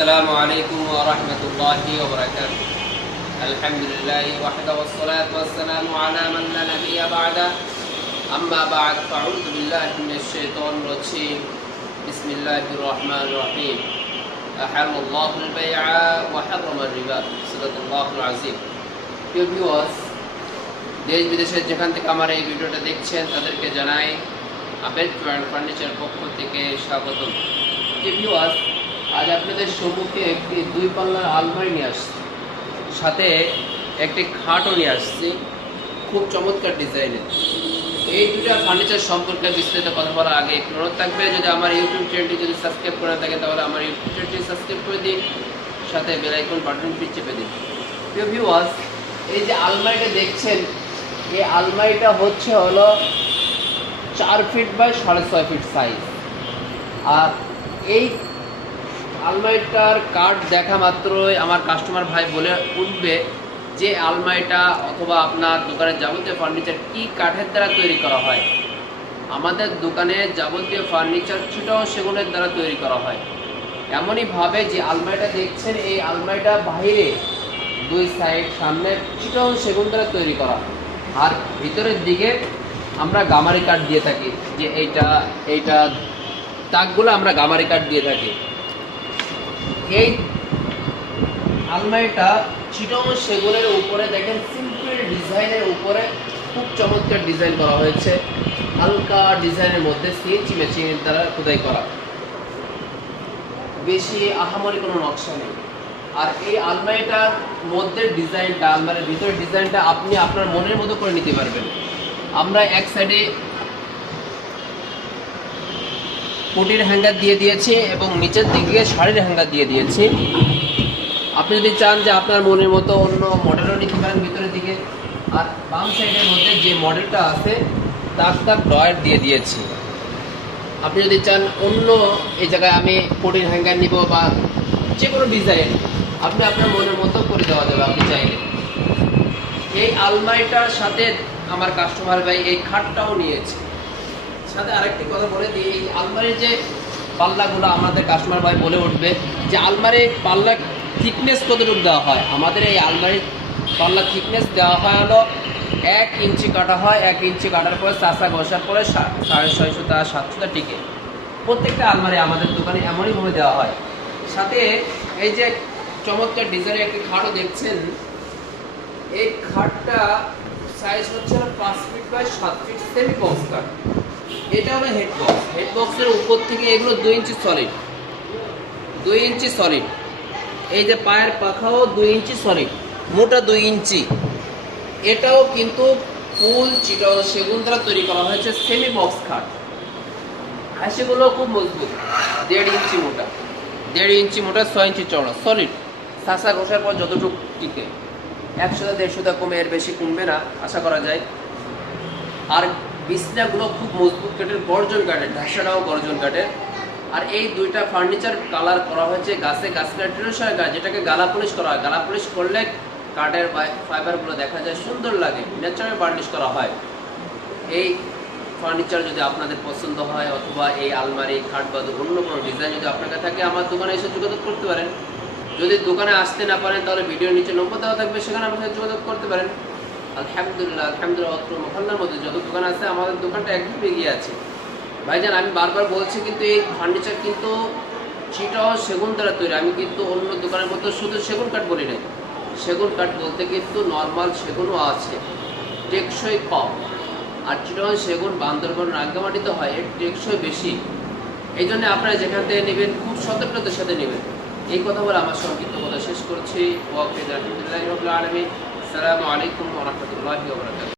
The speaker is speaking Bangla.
السلام عليكم ورحمة الله وبركاته. الحمد لله وحده والصلاة والسلام على من لا نبي بعده. أما بعد فأعوذ بالله من الشيطان الرجيم. بسم الله الرحمن الرحيم. أحل الله البيع وحرم الربا. صدق الله العظيم. প্রিয় ভিউয়ার্স, দেশ বিদেশের যেখান থেকে আমার এই ভিডিওটা দেখছেন তাদেরকে জানাই আবেদ ফার্নিচার পক্ষ থেকে স্বাগতম। প্রিয় ভিউয়ার্স, আজ আপনাদের সম্মুখে একটি 2 পাল্লার আলমারি নিয়ে আসছি, সাথে একটি খাটও নিয়ে আসছি, খুব চমৎকার ডিজাইনের। এই দুটা ফার্নিচার সম্পর্কে বিস্তারিত কথা বলার আগে একটু অনুরোধ থাকবে, যদি আমার ইউটিউব চ্যানেলটি যদি সাবস্ক্রাইব করে থাকেন তাহলে আমার ইউটিউব চ্যানেলটি সাবস্ক্রাইব করে দিন, সাথে বেল আইকন বাটনটি চেপে দিন। প্রিয় ভিউয়ার্স, এই যে আলমারিটা দেখছেন, এই আলমারিটা হলো 4 ফিট বাই 6.5 ফিট সাইজ। আর এই আলমারিটার কাঠ দেখা মাত্রই আমার কাস্টমার ভাই বলে উঠবে যে আলমারিটা অথবা আপনার দোকানের যাবতীয় ফার্নিচার কি কাঠের দ্বারা তৈরি করা হয়। আমাদের দোকানে যাবতীয় ফার্নিচার চিটাগং সেগুনের দ্বারা তৈরি করা হয়। এমনইভাবে যে আলমারিটা দেখছেন, এই আলমারিটা বাইরে 2 সাইড সামনে চিটাগং সেগুন দ্বারা তৈরি করা, আর ভিতরের দিকে আমরা গামারি কাঠ দিয়ে থাকি। যে এইটা তাকগুলো আমরা গামারি কাঠ দিয়ে থাকি। এই আলমারিটা চিটাগং সেগুনের উপরে দেখেন সিম্পল ডিজাইনের উপরে খুব চমৎকার ডিজাইন করা হয়েছে, হালকা ডিজাইনের মধ্যে সিএনসি মেশিনের দ্বারা খোদাই করা, বেশি আহামরি কোনো নকশা নেই। আর এই আলমারিটার মধ্যে ডিজাইনটা, আলমারির ভিতরের ডিজাইনটা আপনি আপনার মনের মতো করে নিতে পারবেন। আমরা এক সাইডে পটির হ্যাঙ্গার দিয়ে দিয়েছি এবং নিচের দিকে শাড়ির হ্যাঙ্গার দিয়ে দিয়েছি। আপনি যদি চান যে আপনার মনের মতো অন্য মডেলও নিতে পারেন ভিতরের দিকে। আর বাম সাইডের মধ্যে যে মডেলটা আছে তাক ড্রয়ার দিয়ে দিয়েছি। আপনি যদি চান অন্য এই জায়গায় আমি পটির হ্যাঙ্গার নিব বা যে কোনো ডিজাইন আপনি আপনার মনের মতো করে দেওয়া যাবে আপনি চাইলে। এই আলমারিটার সাথে আমার কাস্টমার ভাই এই খাটটাও নিয়েছে। সাথে আরেকটি কথা বলে দিই, এই আলমারির যে পাল্লাগুলো আমাদের কাস্টমার ভাই বলে উঠবে যে আলমারির পাল্লা থিকনেস কতটুকু দেওয়া হয়। আমাদের এই আলমারির পাল্লা থিকনেস দেওয়া হয় হলো 1 ইঞ্চি কাটা হয়। 1 ইঞ্চি কাটার পরে চাষা ঘষার পরে 650 টা 700 টিকে প্রত্যেকটা আলমারি আমাদের দোকানে এমনইভাবে দেওয়া হয়। সাথে এই যে চমৎকার ডিজাইনের একটি খাটও দেখছেন, এই খাটটা সাইজ হচ্ছে 5 feet by 7 feet semi box কাঠ। এটা হলো হেড বক্স। হেড বক্সের উপর থেকে এগুলো 2 ইঞ্চি সলিড, 2 ইঞ্চি সলিড। এই যে পায়ের পাখাও 2 ইঞ্চি সলিড, মোটা 2 ইঞ্চি। এটাও কিন্তু ফুল চিটাগং সেগুন দ্বারা তৈরি করা হয়েছে, সেমি বক্স খাট। হাসিগুলো খুব মজবুত, 1.5 ইঞ্চি মোটা, 1.5 ইঞ্চি মোটা, 6 ইঞ্চি চওড়া, সলিড। সাসা ঘষার পর যতটুকু টিকে, 100-150 কমে, এর বেশি কমবে না আশা করা যায়। আর বিছনাগুলো খুব মজবুত কাঠের, গর্জন কাঠের, ঢাসাটাও গর্জন কাঠের। আর এই দুইটা ফার্নিচার কালার করা হয়েছে গাছে ট্রেডিশনাল গাছ, যেটাকে গালা পলিশ করা হয়। গালা পলিশ করলে কাঠের ফাইবারগুলো দেখা যায় সুন্দর লাগে, ন্যাচারাল বার্নিশ করা হয়। এই ফার্নিচার যদি আপনাদের পছন্দ হয় অথবা এই আলমারি খাট বা অন্য কোনো ডিজাইন যদি আপনার কাছে থাকে, আমার দোকানে এসে যোগাযোগ করতে পারেন। যদি দোকানে আসতে না পারেন তাহলে ভিডিওর নিচে নম্বর দেওয়া থাকবে, সেখানে আমার সাথে যোগাযোগ করতে পারেন। আলহামদুলিল্লাহ অত্র মহল্লার মধ্যে যত দোকান আছে আমাদের দোকানটা একদম এগিয়ে আছে। ভাইজান, আমি বারবার বলছি কিন্তু এই ফার্নিচার কিন্তু চিটাগং সেগুন দ্বারা তৈরি। আমি কিন্তু অন্য দোকানের মতো শুধু সেগুন কাঠ বলি নাই। সেগুন কাঠ বলতে কিন্তু নর্মাল সেগুনও আছে, টেকসই কম। আর চিটাগং সেগুন বান্দরবান রাঙ্গামাটিতে হয়, এর টেকসই বেশি। এই জন্য আপনারা যেখান থেকে নেবেন খুব সতর্কতার সাথে নেবেন। এই কথা বলে আমার সংক্ষিপ্ত কথা শেষ করছি। ওয়াকিদ আলহামদুলিল্লাহি রাব্বিল আলামিন। আসসালামু আলাইকুম ওয়া রাহমাতুল্লাহি ওয়া বারাকাতুহু।